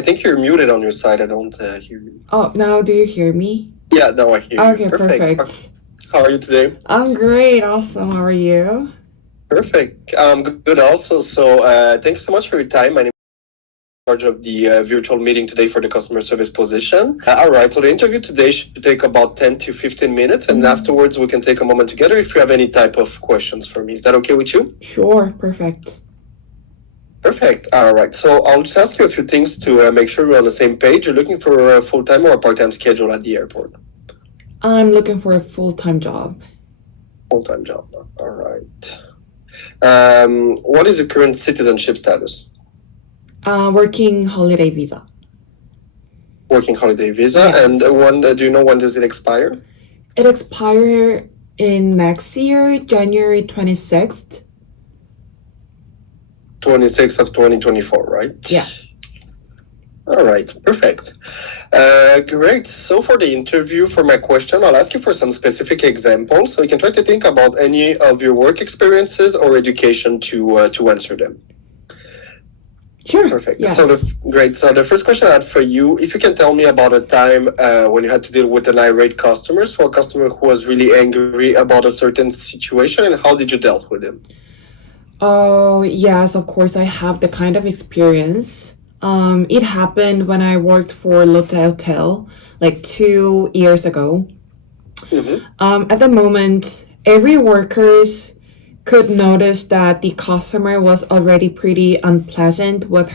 I think you're muted on your side. I don't hear you. Oh, now do you hear me? Yeah, now I hear Okay, you. perfect. How are you today? I'm great. Awesome. How are you? Perfect. Good also. So thank you so much for your time. My name is in charge of the virtual meeting today for the customer service position. All right. So the interview today should take about 10 to 15 minutes. And afterwards, we can take a moment together if you have any type of questions for me. Is that okay with you? Sure. Perfect. Perfect. All right. So I'll just ask you a few things to make sure we're on the same page. You're looking for a full-time or a part-time schedule at the airport? I'm looking for a full-time job. Full-time job. All right. What is your current citizenship status? Working holiday visa. Working holiday visa. Yes. And when do you know when does it expire? It expires in next year, January 26th. 26th of 2024, right? Yeah. All right, perfect. Great. So for the interview, for my question, I'll ask you for some specific examples so you can try to think about any of your work experiences or education to answer them. Sure. Perfect. Yes. Great. So the first question I had for you, if you can tell me about a time when you had to deal with an irate customer, so a customer who was really angry about a certain situation, and how did you deal with him? Oh, yes, of course, I have the kind of experience. It happened when I worked for Lotte Hotel like 2 years ago. At the moment, every workers could notice that the customer was already pretty unpleasant with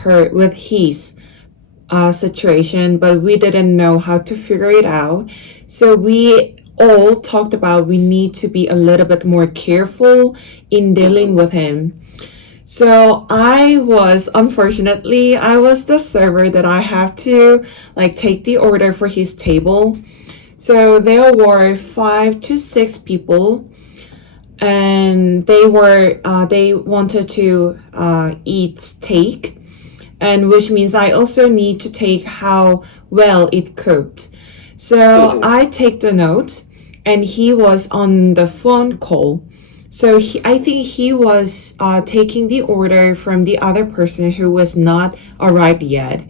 his situation, but we didn't know how to figure it out. So we all talked about we need to be a little bit more careful in dealing with him. So unfortunately, I was the server that I have to like take the order for his table. So there were 5 to 6 people, and they wanted to eat steak, and which means I also need to take how well it cooked. So I take the note, and he was on the phone call. So I think he was taking the order from the other person who was not arrived yet.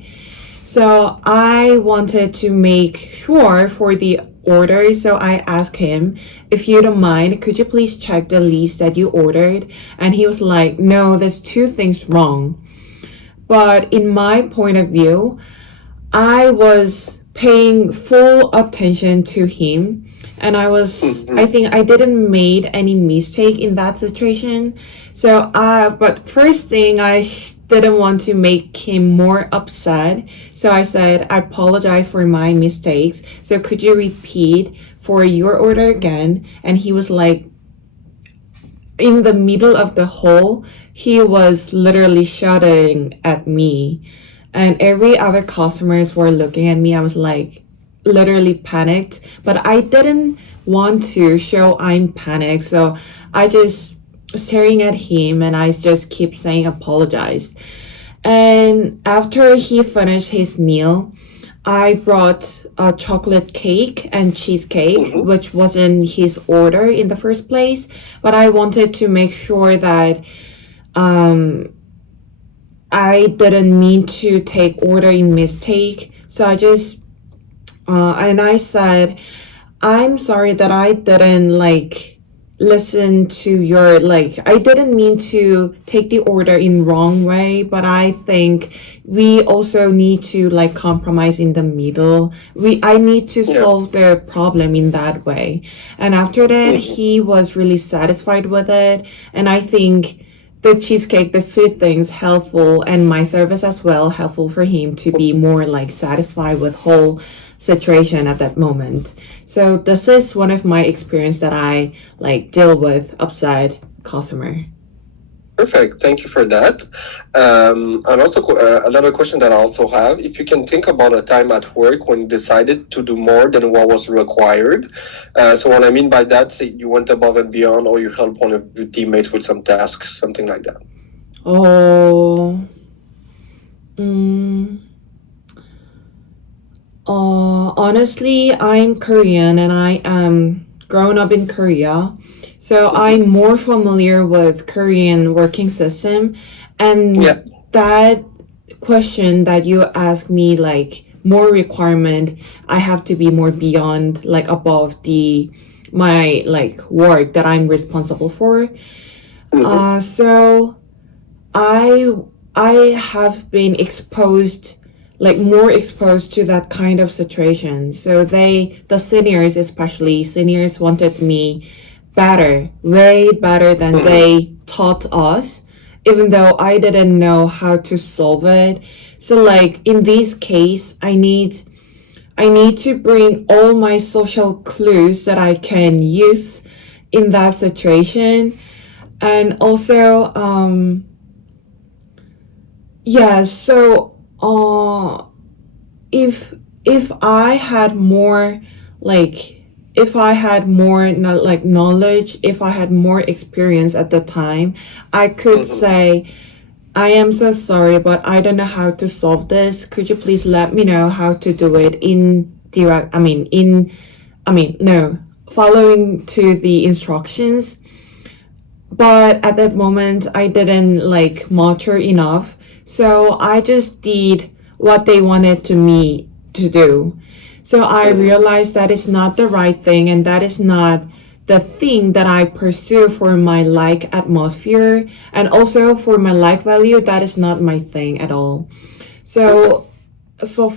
So I wanted to make sure for the order. So I asked him, if you don't mind, could you please check the list that you ordered? And he was like, no, there's 2 things wrong. But in my point of view, I was paying full attention to him, and I think I didn't made any mistake in that situation. So but first thing, I didn't want to make him more upset, so I said, I apologize for my mistakes, so could you repeat for your order again? And he was like, in the middle of the hall, he was literally shouting at me. And every other customers were looking at me. I was like literally panicked, but I didn't want to show I'm panicked. So I just staring at him, and I just keep saying apologize. And after he finished his meal, I brought a chocolate cake and cheesecake, which wasn't his order in the first place. But I wanted to make sure that I didn't mean to take order in mistake. So I just and I said, I'm sorry that I didn't like listen to your I didn't mean to take the order in wrong way, but I think we also need to like compromise in the middle. I need to solve the problem in that way. And after that, he was really satisfied with it. And I think the cheesecake, the sweet things helpful, and my service as well helpful for him to be more like satisfied with whole situation at that moment. So this is one of my experience that I like deal with upside customer. Perfect. Thank you for that. And also another question that I also have, if you can think about a time at work when you decided to do more than what was required. So what I mean by that, say you went above and beyond, or you helped one of your teammates with some tasks, something like that. Honestly, I'm Korean, and I am grown up in Korea. So I'm more familiar with Korean working system, and that question that you ask me, like more requirement, I have to be more beyond, like above the my like work that I'm responsible for. So I have been exposed, like more exposed to that kind of situation. So the seniors, especially seniors, wanted me better, way better than they taught us, even though I didn't know how to solve it. So like in this case, I need to bring all my social clues that I can use in that situation. And also, yeah, so if I had more, like if I had more like knowledge, if I had more experience at the time, I could say, I am so sorry, but I don't know how to solve this. Could you please let me know how to do it no, following to the instructions. But at that moment, I didn't like mature enough. So I just did what they wanted to me to do. So I realized that is not the right thing, and that is not the thing that I pursue for my like atmosphere, and also for my like value. That is not my thing at all. So so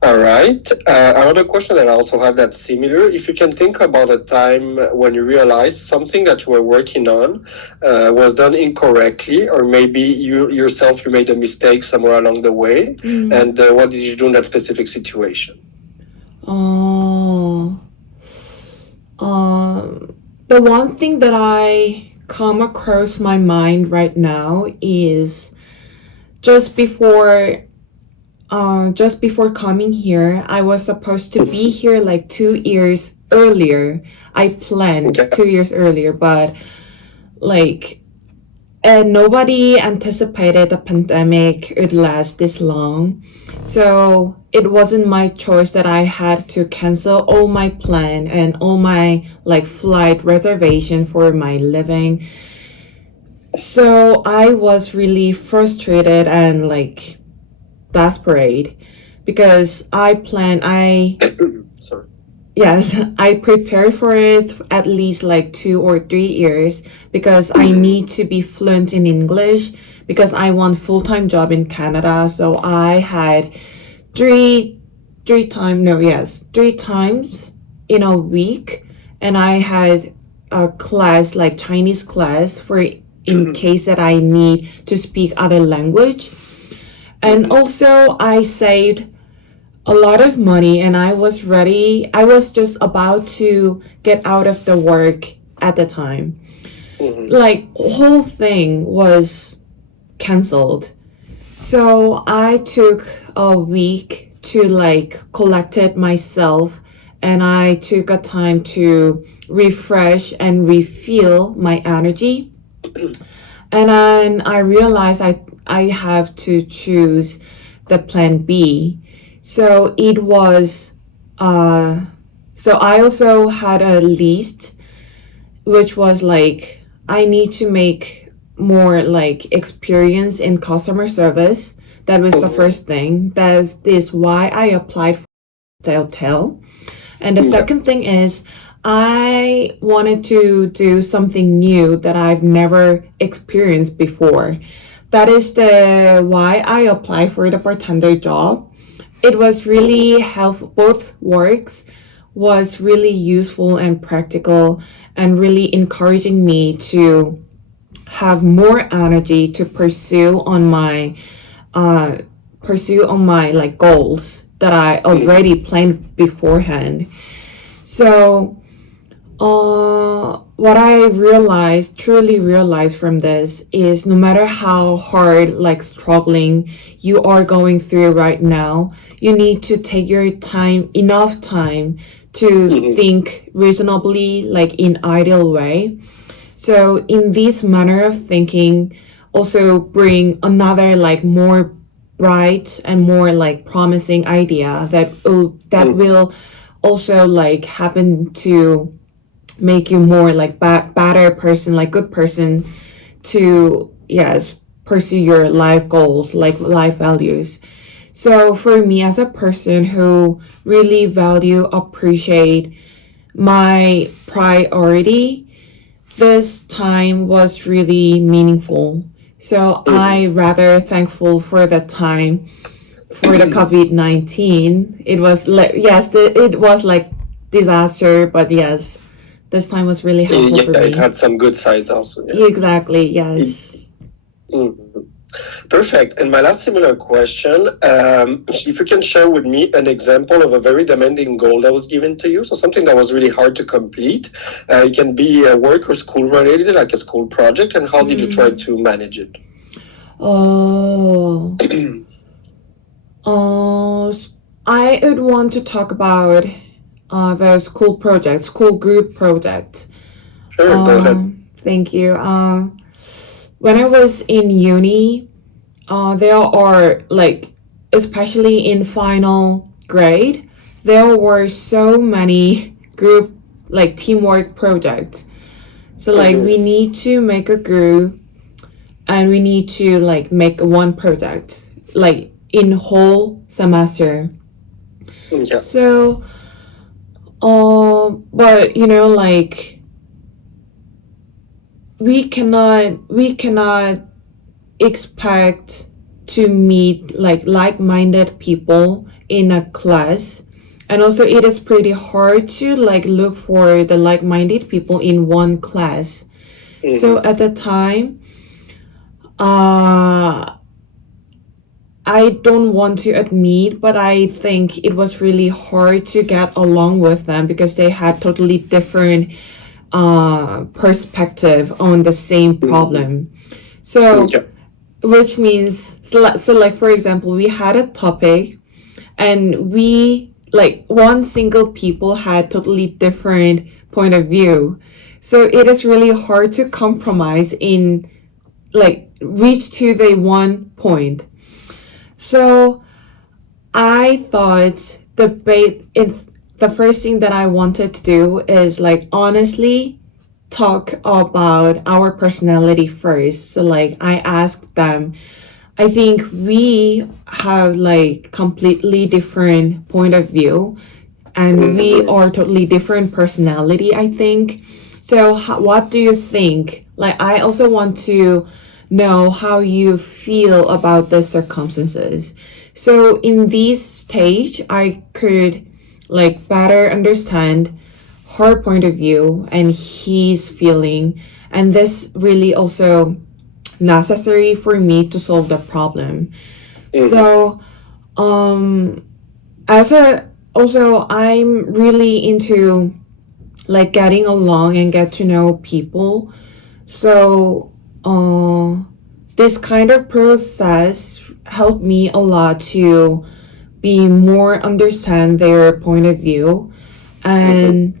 All right. Another question that I also have that's similar. If you can think about a time when you realized something that you were working on was done incorrectly, or maybe you yourself you made a mistake somewhere along the way, and what did you do in that specific situation? uh, the one thing that I come across my mind right now is just before just before coming here, I was supposed to be here like 2 years earlier. I planned Okay. 2 years earlier, but like, and nobody anticipated the pandemic would last this long. So it wasn't my choice that I had to cancel all my plan and all my like flight reservation for my living. So I was really frustrated and like desperate because Sorry. yes, I prepared for it at least like 2 or 3 years because I need to be fluent in English because I want full-time job in Canada. So I had three times in a week, and I had a class like Chinese class for in case that I need to speak other language. And also, I saved a lot of money, and I was ready. I was just about to get out of the work at the time. Like, whole thing was canceled. So I took a week to like collect it myself, and I took a time to refresh and refill my energy. And then I realized I have to choose the plan B. So it was, so I also had a list, which was like, I need to make more like experience in customer service. That was the first thing. That is why I applied for the hotel. And the second thing is, I wanted to do something new that I've never experienced before. That is the why I applied for the bartender job. It was really helpful. Both works was really useful and practical, and really encouraging me to have more energy to pursue on my like goals that I already planned beforehand. So what I truly realized from this is no matter how hard, like struggling you are going through right now, you need to take your time, enough time to think reasonably, like in ideal way. So in this manner of thinking, also bring another like more bright and more like promising idea that will also like happen to make you more like better person, like good person to, yes, pursue your life goals, like life values. So for me as a person who really appreciate my priority, this time was really meaningful. So I rather thankful for the time for the COVID-19. It was like, yes, it was like disaster, but yes, this time was really helpful for me. It had some good sides also. Yeah. Exactly, yes. Perfect. And my last similar question, if you can share with me an example of a very demanding goal that was given to you, so something that was really hard to complete. It can be work or school related, like a school project, and how did you try to manage it? I would want to talk about the school project, school group project. Sure, go ahead. Thank you. When I was in uni, there are like, especially in final grade, there were so many group like teamwork projects. So like we need to make a group and we need to like make one project like in whole semester. Yeah. So, but you know, like we cannot expect to meet like-minded people in a class, and also it is pretty hard to like look for the like-minded people in one class. So at the time, I don't want to admit, but I think it was really hard to get along with them because they had totally different perspective on the same problem. So which means so like for example, we had a topic and we like one single people had totally different point of view. So it is really hard to compromise in like reach to the one point. So I thought the first thing that I wanted to do is like honestly talk about our personality first. So like I asked them, I think we have like completely different point of view and we are totally different personality, I think. So what do you think? Like I also want to know how you feel about the circumstances. So in this stage, I could like better understand her point of view and his feeling, and this really also necessary for me to solve the problem. So also I'm really into like getting along and get to know people. So this kind of process helped me a lot to be more understand their point of view. And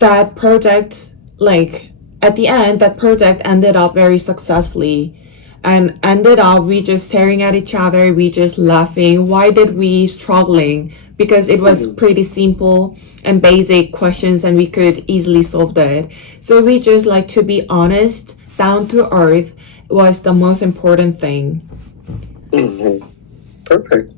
that project, like at the end, that project ended up very successfully and ended up we just staring at each other, we just laughing. Why did we struggling? Because it was pretty simple and basic questions and we could easily solve that. So we just like to be honest, down to earth was the most important thing. Perfect.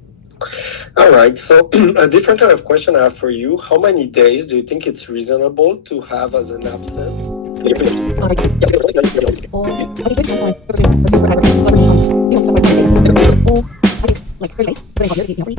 All right, so a different kind of question I have for you. How many days do you think it's reasonable to have as an absence? Like 30 days.